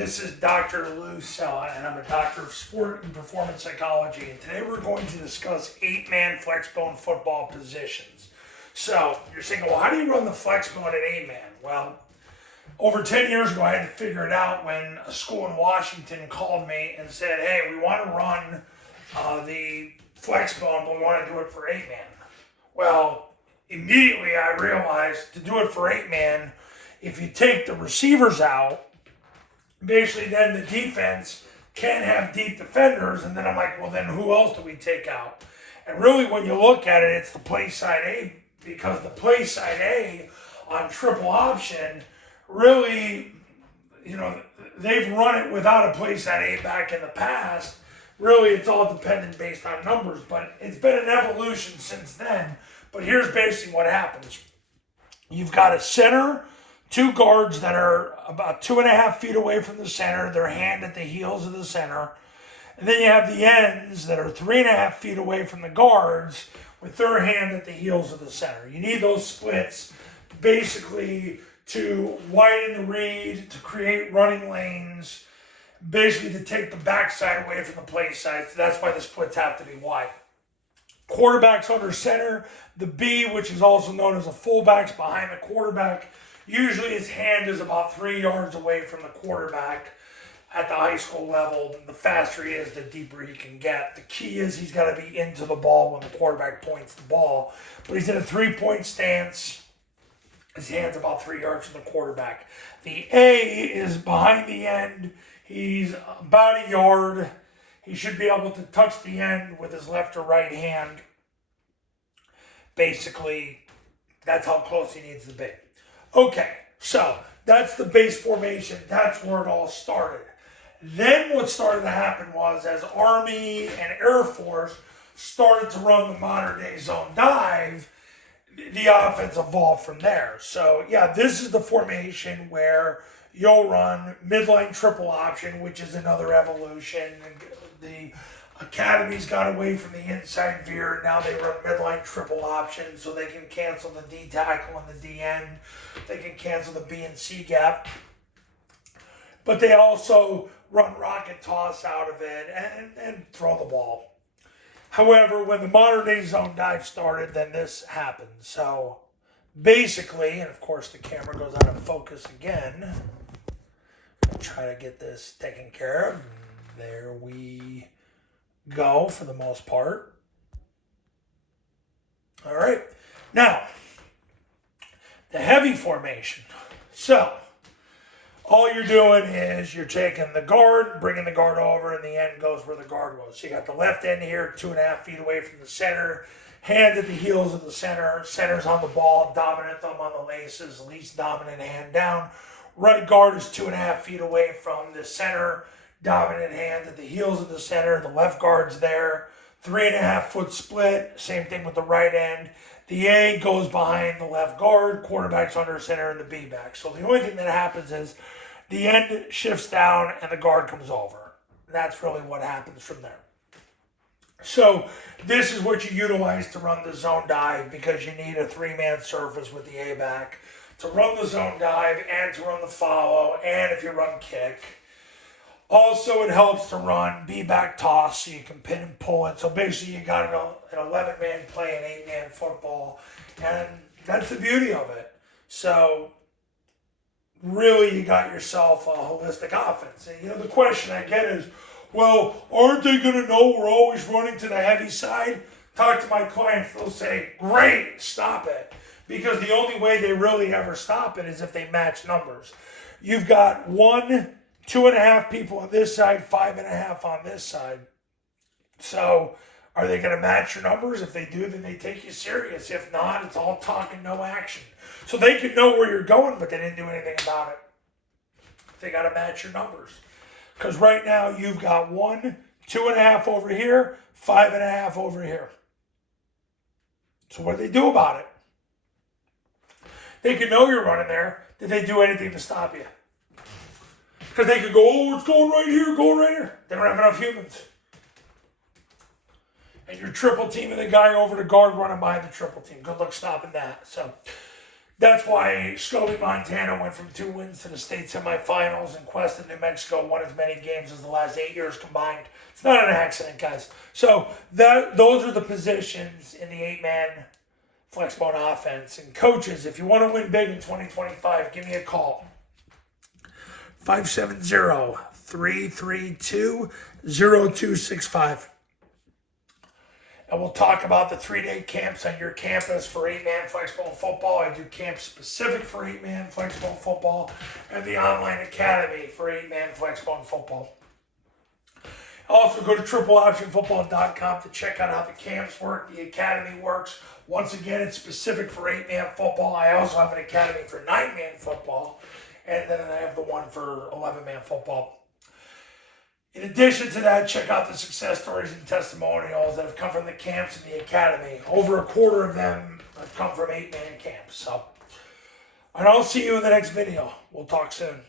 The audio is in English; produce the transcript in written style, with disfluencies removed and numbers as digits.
This is Dr. Lou Sella, and I'm a doctor of sport and performance psychology. And today we're going to discuss 8-man flexbone football positions. So you're saying, well, how do you run the flexbone at 8-man? Well, over 10 years ago, I had to figure it out when a school in Washington called me and said, hey, we want to run the flexbone, but we want to do it for 8-man. Well, immediately I realized to do it for 8-man, if you take the receivers out, basically then the defense can't have deep defenders, and then I'm like, well, then who else do we take out? And really, when you look at it, it's the play side A, because the play side A on triple option, really, they've run it without a play side A back in the past. Really, it's all dependent based on numbers, but it's been an evolution since then. But here's basically what happens. You've got a center, two guards that are about 2.5 feet away from the center, their hand at the heels of the center. And then you have the ends that are 3.5 feet away from the guards with their hand at the heels of the center. You need those splits basically to widen the read, to create running lanes, basically to take the backside away from the play side. So that's why the splits have to be wide. Quarterback's under center. The B, which is also known as a fullback's behind the quarterback. Usually his hand is about 3 yards away from the quarterback at the high school level. The faster he is, the deeper he can get. The key is he's got to be into the ball when the quarterback points the ball. But he's in a 3-point stance. His hand's about 3 yards from the quarterback. The A is behind the end. He's about a yard. He should be able to touch the end with his left or right hand. Basically, that's how close he needs to be. Okay, so that's the base formation. That's where it all started. Then what started to happen was, as Army and Air Force started to run the modern day zone dive, the offense evolved from there. So yeah, this is the formation where you'll run midline triple option, which is another evolution. The Academy's got away from the inside veer. Now they run midline triple option, so they can cancel the D tackle and the D end. They can cancel the B and C gap. But they also run rocket toss out of it and throw the ball. However, when the modern day zone dive started, then this happened. So basically, and of course the camera goes out of focus again. I'll try to get this taken care of. There we go for the most part. All right. Now, the heavy formation. So, all you're doing is you're taking the guard, bringing the guard over, and the end goes where the guard was. So you got the left end here, 2.5 feet away from the center, hand at the heels of the center, center's on the ball, dominant thumb on the laces, least dominant hand down. Right guard is 2.5 feet away from the center, dominant hand at the heels of the center. The left guard's there. 3.5 foot split. Same thing with the right end. The A goes behind the left guard. Quarterback's under center and the B back. So the only thing that happens is the end shifts down and the guard comes over. That's really what happens from there. So this is what you utilize to run the zone dive, because you need a 3-man surface with the A back to run the zone dive and to run the follow, and if you run kick. Also, it helps to run B-back toss so you can pin and pull it. So basically, you got an 11-man play, an 8-man football, and that's the beauty of it. So really, you got yourself a holistic offense. And the question I get is, well, aren't they going to know we're always running to the heavy side? Talk to my clients, they'll say, great, stop it. Because the only way they really ever stop it is if they match numbers. You've got 2.5 people on this side, 5.5 on this side. So are they going to match your numbers? If they do, then they take you serious. If not, it's all talk and no action. So they can know where you're going, but they didn't do anything about it. They got to match your numbers. Because right now you've got 2.5 over here, 5.5 over here. So what do they do about it? They can know you're running there. Did they do anything to stop you? Because they could go, oh, it's going right here, going right here. They don't have enough humans. And you're triple teaming the guy over the guard running behind the triple team. Good luck stopping that. So That's why Scobie, Montana went from 2 wins to the state semifinals, and Quest in New Mexico won as many games as the last 8 years combined. It's not an accident, guys. So those are the positions in the 8-man Flexbone offense. And coaches, if you want to win big in 2025, give me a call. 570-332-0265. And we'll talk about the 3-day camps on your campus for 8-man Flexbone football. I do camps specific for 8-man Flexbone football and the online academy for 8-man Flexbone football. Also, go to tripleoptionfootball.com to check out how the camps work, the academy works. Once again, it's specific for 8-man football. I also have an academy for 9-man football, and then I have the one for 11-man football. In addition to that, check out the success stories and testimonials that have come from the camps and the academy. Over a quarter of them have come from 8-man camps. So, and I'll see you in the next video. We'll talk soon.